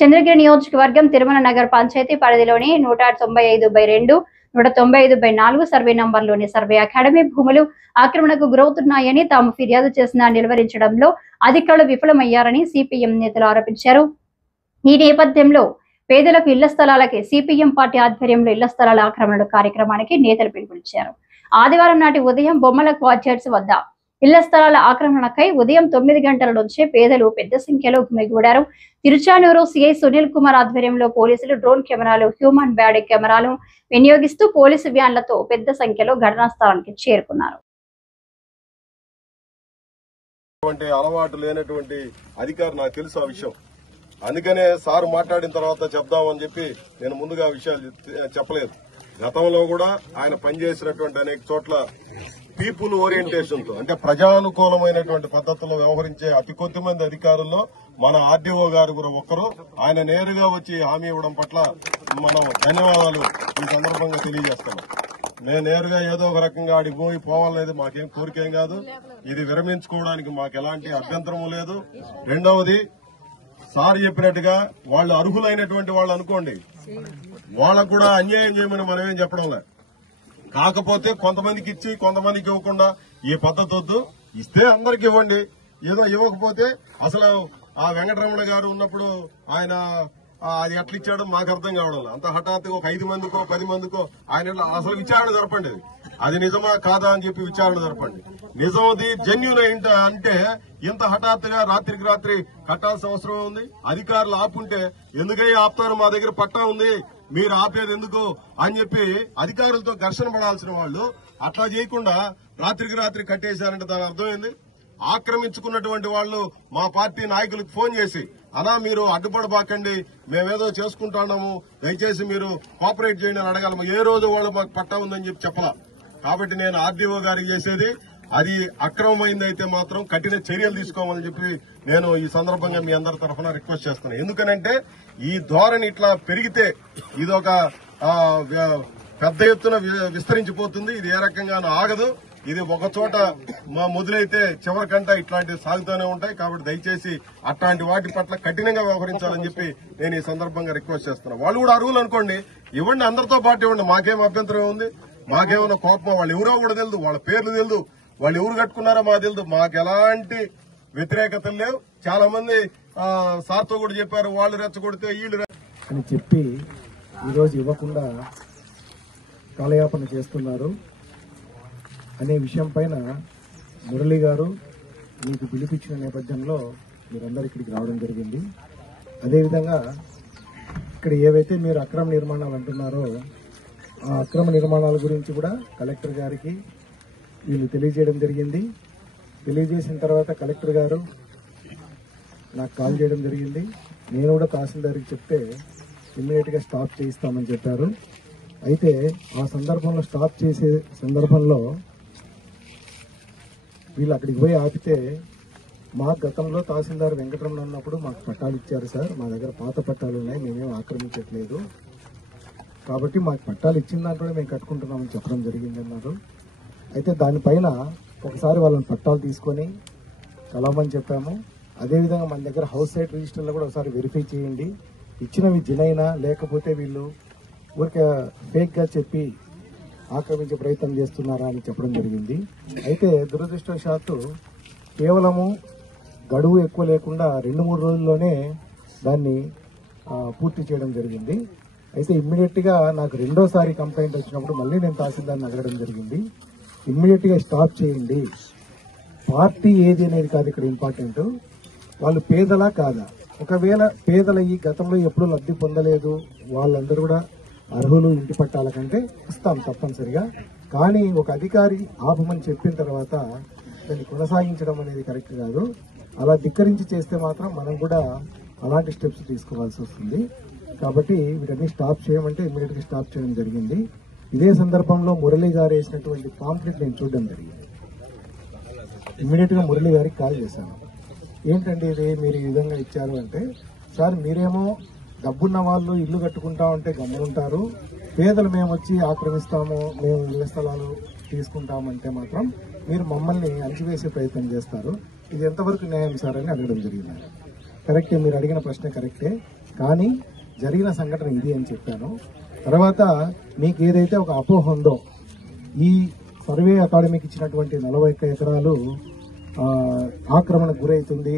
చంద్రగిరి నియోజకవర్గం తిరుమల నగర్ పంచాయతీ పరిధిలోని 195/2, 195/4 survey నంబర్లోని survey academy భూములు ఆక్రమణకు గురవుతున్నాయని తాము ఫిర్యాదు చేసినా నిలువరించడంలో అధికారులు విఫలమయ్యారని సిపిఎం నేతలు ఆరోపించారు. ఈ నేపథ్యంలో పేదలకు ఇళ్ల స్థలాలకి సిపిఎం పార్టీ ఆధ్వర్యంలో ఇళ్ల స్థలాల ఆక్రమణ కార్యక్రమానికి నేతలు పిలుపునిచ్చారు. ఆదివారం నాటి ఉదయం బొమ్మల క్వార్టర్స్ వద్ద ఇళ్ల స్థలాల ఆక్రమణకై ఉదయం 9 గంటల నుంచే పేదలు పెద్ద సంఖ్యలో గుమిగూడారు. తిరుచానూరు సిఐ సునీల్ కుమార్ ఆధ్వర్యంలో పోలీసులు డ్రోన్ కెమెరాలు, హ్యూమన్ బ్యాడ్ కెమెరాలు వినియోగిస్తూ పోలీసు వ్యాన్లతో పెద్ద సంఖ్యలో ఘటనా స్థలానికి చేరుకున్నారు. అలవాటు లేనటువంటి అధికారి నాకు తెలుసు ఆ విషయం. అందుకనే సార్ మాట్లాడిన తర్వాత చెప్దామని చెప్పి నేను ముందుగా విషయాలు చెప్పలేదు. గతంలో కూడా ఆయన పనిచేసినటువంటి అనేక చోట్ల పీపుల్ ఓరియంటేషన్ తో అంటే ప్రజానుకూలమైనటువంటి పద్ధతిలో వ్యవహరించే అతి కొద్ది మంది అధికారుల్లో మన ఆర్డీఓ గారు కూడా ఒక్కరు. ఆయన నేరుగా వచ్చి హామీ ఇవ్వడం పట్ల మనం ధన్యవాదాలు ఈ సందర్భంగా తెలియజేస్తున్నాం. మేము నేరుగా ఏదో ఒక రకంగా ఆడికి పోవాలనేది మాకేం కోరికేం కాదు. ఇది విరమించుకోవడానికి మాకు ఎలాంటి అభ్యంతరము లేదు. రెండవది, సార్ చెప్పినట్టుగా వాళ్ళు అర్హులైనటువంటి వాళ్ళు అనుకోండి, వాళ్ళకు కూడా అన్యాయం చేయమని మనమేం చెప్పడం లేదు. కాకపోతే కొంతమందికి ఇచ్చి కొంతమందికి ఇవ్వకుండా ఈ పద్ధతి వద్దు. ఇస్తే అందరికి ఇవ్వండి. ఏదో ఇవ్వకపోతే అసలు ఆ వెంకటరమణ గారు ఉన్నప్పుడు ఆయన అది ఎట్లా ఇచ్చాడో మాకు అర్థం కావడం. అంత హఠాత్తుగా ఒక 5 మందికో 10 మందికో ఆయన అసలు విచారణ జరపండి. అది నిజమా కాదా అని చెప్పి విచారణ జరపండి. నిజమది జెన్యూన్ అంటే ఇంత హఠాత్తుగా రాత్రికి రాత్రి కట్టాల్సిన అవసరం ఉంది. అధికారులు ఆపుంటే ఎందుకై ఆపుతారు, మా దగ్గర పట్టా ఉంది, మీరు ఆపేది ఎందుకు అని చెప్పి అధికారులతో ఘర్షణ పడాల్సిన వాళ్ళు అట్లా చేయకుండా రాత్రికి రాత్రి కట్టేశారంటే దాని అర్థమైంది. ఆక్రమించుకున్నటువంటి వాళ్ళు మా పార్టీ నాయకులకు ఫోన్ చేసి, అలా మీరు అడ్డుపడబాకండి, మేమేదో చేసుకుంటున్నాము, దయచేసి మీరు కోఆపరేట్ చేయండి అని అడగాలి. ఏ రోజు వాళ్ళు మాకు పట్టా ఉందని చెప్పి చెప్పలా. కాబట్టి నేను ఆర్డీఓ గారికి చేసేది, అది అక్రమమైందైతే మాత్రం కఠిన చర్యలు తీసుకోవాలని చెప్పి నేను ఈ సందర్భంగా మీ అందరి తరఫున రిక్వెస్ట్ చేస్తున్నాను. ఎందుకనంటే ఈ ధోరణి ఇట్లా పెరిగితే ఇదొక పెద్ద ఎత్తున విస్తరించిపోతుంది. ఇది ఏ రకంగానూ ఆగదు. ఇది ఒక చోట మొదలైతే చివరికంట ఇట్లాంటివి సాగుతూనే ఉంటాయి. కాబట్టి దయచేసి అట్లాంటి వాటి పట్ల కఠినంగా వ్యవహరించాలని చెప్పి నేను ఈ సందర్భంగా రిక్వెస్ట్ చేస్తున్నాను. వాళ్ళు కూడా అర్హులు అనుకోండి, ఇవ్వండి, అందరితో పాటు ఇవ్వండి, మాకేం అభ్యంతరం ఉంది. మాకేమన్నా కోపం, వాళ్ళు ఎవరో కూడా తెలియదు, వాళ్ళ పేర్లు తెలియదు, వాళ్ళు ఎవరు కట్టుకున్నారో మాకు తెలియదు. మాకు ఎలాంటి వ్యతిరేకతలు లేవు. చాలా మంది సార్తో కూడా చెప్పారు, వాళ్ళు రెచ్చగొడితే వీళ్ళు అని చెప్పి ఈరోజు ఇవ్వకుండా కాలయాపన చేస్తున్నారు అనే విషయం పైన మురళి గారు మీకు పిలిపించిన నేపథ్యంలో మీరందరూ ఇక్కడికి రావడం జరిగింది. అదేవిధంగా ఇక్కడ ఏవైతే మీరు అక్రమ నిర్మాణాలు అంటున్నారో ఆ అక్రమ నిర్మాణాల గురించి కూడా కలెక్టర్ గారికి వీళ్ళు తెలియజేయడం జరిగింది. తెలియజేసిన తర్వాత కలెక్టర్ గారు నాకు కాల్ చేయడం జరిగింది. నేను కూడా తహసీల్దార్కి చెప్తే ఇమ్మీడియట్ గా స్టాప్ చేయిస్తామని చెప్పారు. అయితే ఆ సందర్భంలో స్టాప్ చేసే సందర్భంలో వీళ్ళు అక్కడికి పోయి ఆపితే, మాకు గతంలో తహసీల్దార్ వెంకటరమణ ఉన్నప్పుడు మాకు పట్టాలు ఇచ్చారు సార్, మా దగ్గర పాత పట్టాలు ఉన్నాయి, మేమేం ఆక్రమించట్లేదు, కాబట్టి మాకు పట్టాలు ఇచ్చిన దాంట్లో మేము కట్టుకుంటున్నామని చెప్పడం జరిగిందన్నారు. అయితే దానిపైన ఒకసారి వాళ్ళని పట్టాలు తీసుకొని కలవమని చెప్పాము. అదేవిధంగా మన దగ్గర హౌస్ సైట్ రిజిస్టర్లో కూడా ఒకసారి వెరిఫై చేయండి, ఇచ్చినవి జినైనా లేకపోతే వీళ్ళు ఊరికే ఫేక్ గా చెప్పి ఆక్రమించే ప్రయత్నం చేస్తున్నారా అని చెప్పడం జరిగింది. అయితే దురదృష్టవశాత్తు కేవలము గడువు ఎక్కువ లేకుండా 2-3 రోజుల్లోనే దాన్ని పూర్తి చేయడం జరిగింది. అయితే ఇమ్మీడియట్ గా నాకు రెండోసారి కంప్లైంట్ వచ్చినప్పుడు మళ్ళీ నేను తహసీల్దార్ని అడగడం జరిగింది, ఇమ్మీడియట్ గా స్టాప్ చేయండి, పార్టీ ఏది అనేది కాదు ఇక్కడ ఇంపార్టెంట్, వాళ్ళు పేదలా కాదా, ఒకవేళ పేదల ఈ గతంలో ఎప్పుడు లబ్ధి పొందలేదు వాళ్ళందరూ కూడా అర్హులు, ఇంటి పట్టాల కంటే ఇస్తాం తప్పనిసరిగా. కానీ ఒక అధికారి ఆపమని చెప్పిన తర్వాత దాన్ని కొనసాగించడం అనేది కరెక్ట్ కాదు. అలా ధిక్కరించి చేస్తే మాత్రం మనం కూడా అలాంటి స్టెప్స్ తీసుకోవాల్సి వస్తుంది. కాబట్టి వీటన్ని స్టాప్ చేయమంటే ఇమ్మీడియట్ గా స్టాప్ చేయడం జరిగింది. ఇదే సందర్భంలో మురళి గారు వేసినటువంటి పాంప్లెట్ నేను చూడడం జరిగింది. ఇమ్మీడియట్ గా మురళి గారికి కాల్ చేశాను, ఏంటంటే ఇది మీరు ఈ విధంగా ఇచ్చారు అంటే, సార్ మీరేమో డబ్బున్న వాళ్ళు ఇల్లు కట్టుకుంటా ఉంటే గమ్మునుంటారు, పేదలు మేము వచ్చి ఆక్రమిస్తాము, మేము ఇళ్ల స్థలాలు తీసుకుంటామంటే మాత్రం మీరు మమ్మల్ని అణచివేసే ప్రయత్నం చేస్తారు, ఇది ఎంతవరకు న్యాయం సార్ అని అడగడం జరిగింది. కరెక్టే, మీరు అడిగిన ప్రశ్న కరెక్టే. కానీ జరిగిన సంఘటన ఇది అని చెప్పాను. తర్వాత మీకు ఏదైతే ఒక అపోహ ఉందో, ఈ సర్వే అకాడమీకి ఇచ్చినటువంటి 41 ఎకరాలు ఆక్రమణకు గురవుతుంది,